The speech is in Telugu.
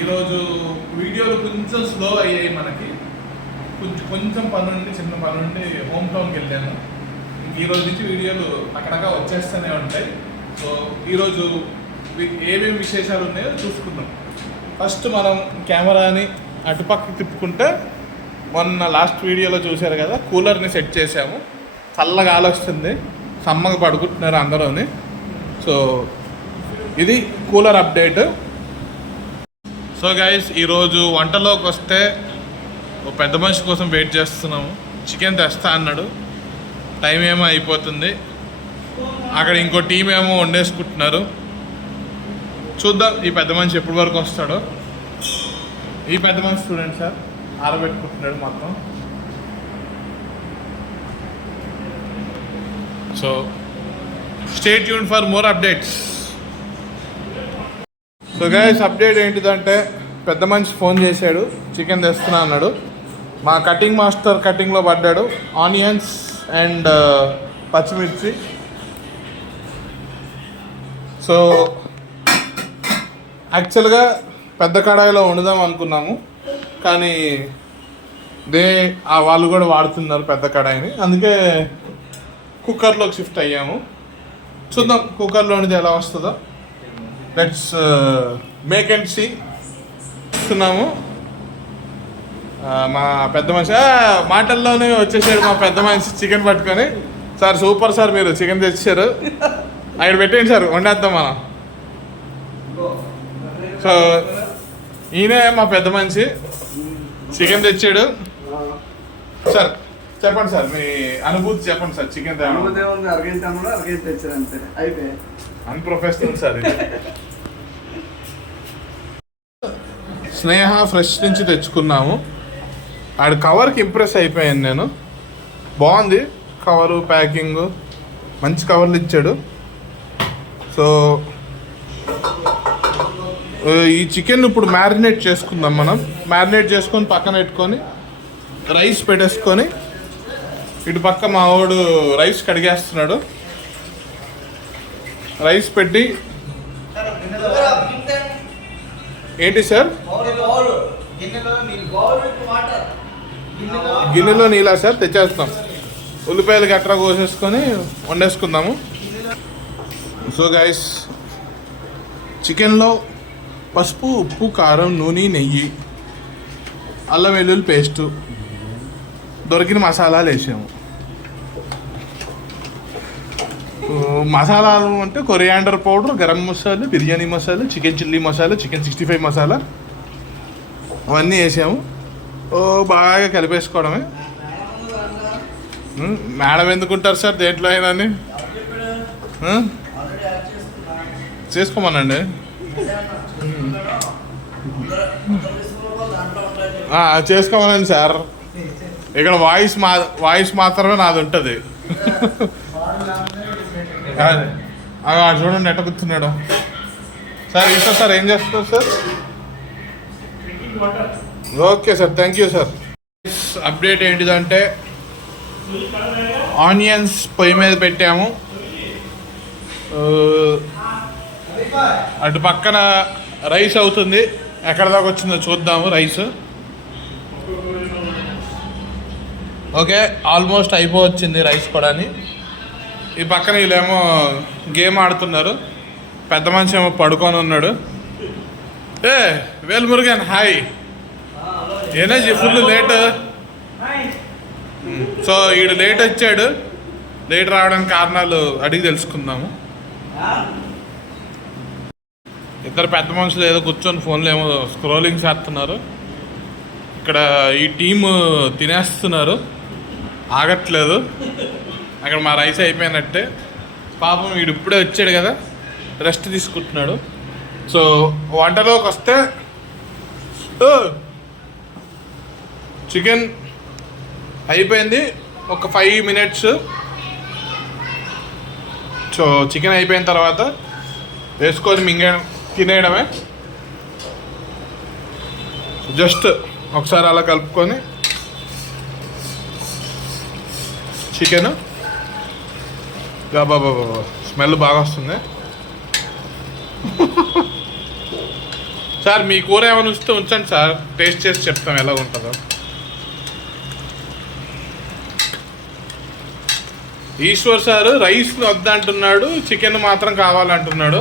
ఈరోజు వీడియోలు కొంచెం స్లో అయ్యాయి మనకి. కొంచెం పని నుండి చిన్న పని నుండి హోమ్ టౌన్కి వెళ్ళాను. ఈరోజు నుంచి వీడియోలు అక్కడగా వచ్చేస్తూనే ఉంటాయి. సో ఈరోజు ఏమేమి విశేషాలు ఉన్నాయో చూసుకుందాం. ఫస్ట్ మనం కెమెరాని అటుపక్కకి తిప్పుకుంటే మొన్న లాస్ట్ వీడియోలో చూశారు కదా, కూలర్ని సెట్ చేసాము. చల్లగా గాలి వస్తుంది, సమ్మగా పడుకుంటున్నారు అందరూని. సో ఇది కూలర్ అప్డేట్. సో గైస్, ఈరోజు వంటలోకి వస్తే ఓ పెద్ద మనిషి కోసం వెయిట్ చేస్తున్నాము. చికెన్ తెస్తా అన్నాడు, టైం ఏమో అయిపోతుంది. అక్కడ ఇంకో టీం ఏమో వండేసుకుంటున్నారు. చూద్దాం ఈ పెద్ద మనిషి ఎప్పటి వరకు వస్తాడో. ఈ పెద్ద మనిషి స్టూడెంట్ సార్ ఆరబెట్టుకుంటున్నాడు మొత్తం. So stay tune for more updates. So guys, update ఏంటిదంటే పెద్ద మనిషి ఫోన్ చేశాడు, చికెన్ తెస్తున్నా అన్నాడు. మా కటింగ్ మాస్టర్ కటింగ్లో పడ్డాడు. ఆనియన్స్ అండ్ పచ్చిమిర్చి. సో యాక్చువల్గా పెద్ద కడాయిలో వండుదాం అనుకున్నాము, కానీ వాళ్ళు కూడా వాడుతున్నారు పెద్ద కడాయిని, అందుకే కుక్కర్లోకి షిఫ్ట్ అయ్యాము. చూద్దాం కుక్కర్లో వండితే ఎలా వస్తుందో. Let's make and see. చూస్తున్నాము. మా పెద్ద మనిషి మాటల్లోనే వచ్చేసాడు. మా పెద్ద మనిషి చికెన్ పట్టుకొని, సార్ సూపర్ సార్, మీరు చికెన్ తెచ్చారు, అక్కడ పెట్టేయండి సార్, వండేద్దాం మనం. సో ఈయనే మా పెద్ద మనిషి చికెన్ తెచ్చాడు. సార్ చెప్పండి సార్, మీ అనుభూతి చెప్పండి సార్. చికెన్ అన్ప్రొఫెషనల్ సార్ ఇది. స్నేహ ఫ్రెష్ నుంచి తెచ్చుకున్నాము. ఆడ కవర్కి ఇంప్రెస్ అయిపోయాను నేను. బాగుంది కవరు, ప్యాకింగ్ మంచి కవర్లు ఇచ్చాడు. సో ఈ చికెన్ ఇప్పుడు మ్యారినేట్ చేసుకుందాం మనం. మ్యారినేట్ చేసుకొని పక్కన పెట్టుకొని రైస్ పెట్టేసుకొని, ఇటు పక్క మా వాడు రైస్ కడిగేస్తున్నాడు. రైస్ పెట్టి ఏంటి సార్ గిన్నెలో నీళ్ళ సార్ తెచ్చేస్తాం. ఉల్లిపాయలు గట్రా కోసేసుకొని వండేసుకుందాము. సో గైస్, చికెన్లో పసుపు, ఉప్పు, కారం, నూనె, నెయ్యి, అల్లం వెల్లుల్లి పేస్టు, దొరికిన మసాలాలు వేసాము. మసాలాలు అంటే coriander powder, garam masala, biryani masala, chicken chilli masala, chicken 65 masala అవన్నీ వేసాము. బాగా కలిపేసుకోవడమే. మేడం ఎందుకుంటారు సార్ దేంట్లో అయినా అని చేసుకోమనండి. చేసుకోమనండి సార్. ఇక్కడ వాయిస్ మాత్రమే నాది ఉంటుంది. చూడండి ఎట్ట కూర్చున్నాడు సార్. ఇస్తా సార్, ఏం చేస్తారు sir? Okay sir, thank you sir. Update ఏంటిదంటే ఆనియన్స్ పొయ్యి మీద పెట్టాము. అటు పక్కన రైస్ అవుతుంది. ఎక్కడ దాకా వచ్చిందో చూద్దాము రైస్. ఓకే, ఆల్మోస్ట్ అయిపోవచ్చింది రైస్ కూడా. ఈ పక్కన వీళ్ళేమో గేమ్ ఆడుతున్నారు. పెద్ద మనిషి ఏమో పడుకొని ఉన్నాడు. Velmurugan hi, energy full late. So వీడు లేట్ వచ్చాడు. లేట్ రావడానికి కారణాలు అడిగి తెలుసుకుందాము. ఇద్దరు పెద్ద మనుషులు ఏదో కూర్చొని ఫోన్లో ఏమో స్క్రోలింగ్ చేస్తున్నారు. ఇక్కడ ఈ టీము తినేస్తున్నారు, ఆగట్లేదు. అక్కడ మా రైస్ అయిపోయినట్టే. పాపం వీడు ఇప్పుడే వచ్చాడు కదా, రెస్ట్ తీసుకుంటున్నాడు. సో వంటలోకి వస్తే చికెన్ అయిపోయింది, ఒక 5 minutes. సో చికెన్ అయిపోయిన తర్వాత వేసుకొని తినేయడమే. జస్ట్ ఒకసారి అలా కలుపుకొని చికెన్ బాబా స్మెల్ బాగా వస్తుంది. సార్ మీ కూర ఏమైనా ఉంచితే ఉంచండి సార్, టేస్ట్ చేసి చెప్తాం ఎలా ఉంటుందో. ఈశ్వర్ సార్ రైస్ వద్దంటున్నాడు, చికెన్ మాత్రం కావాలంటున్నాడు.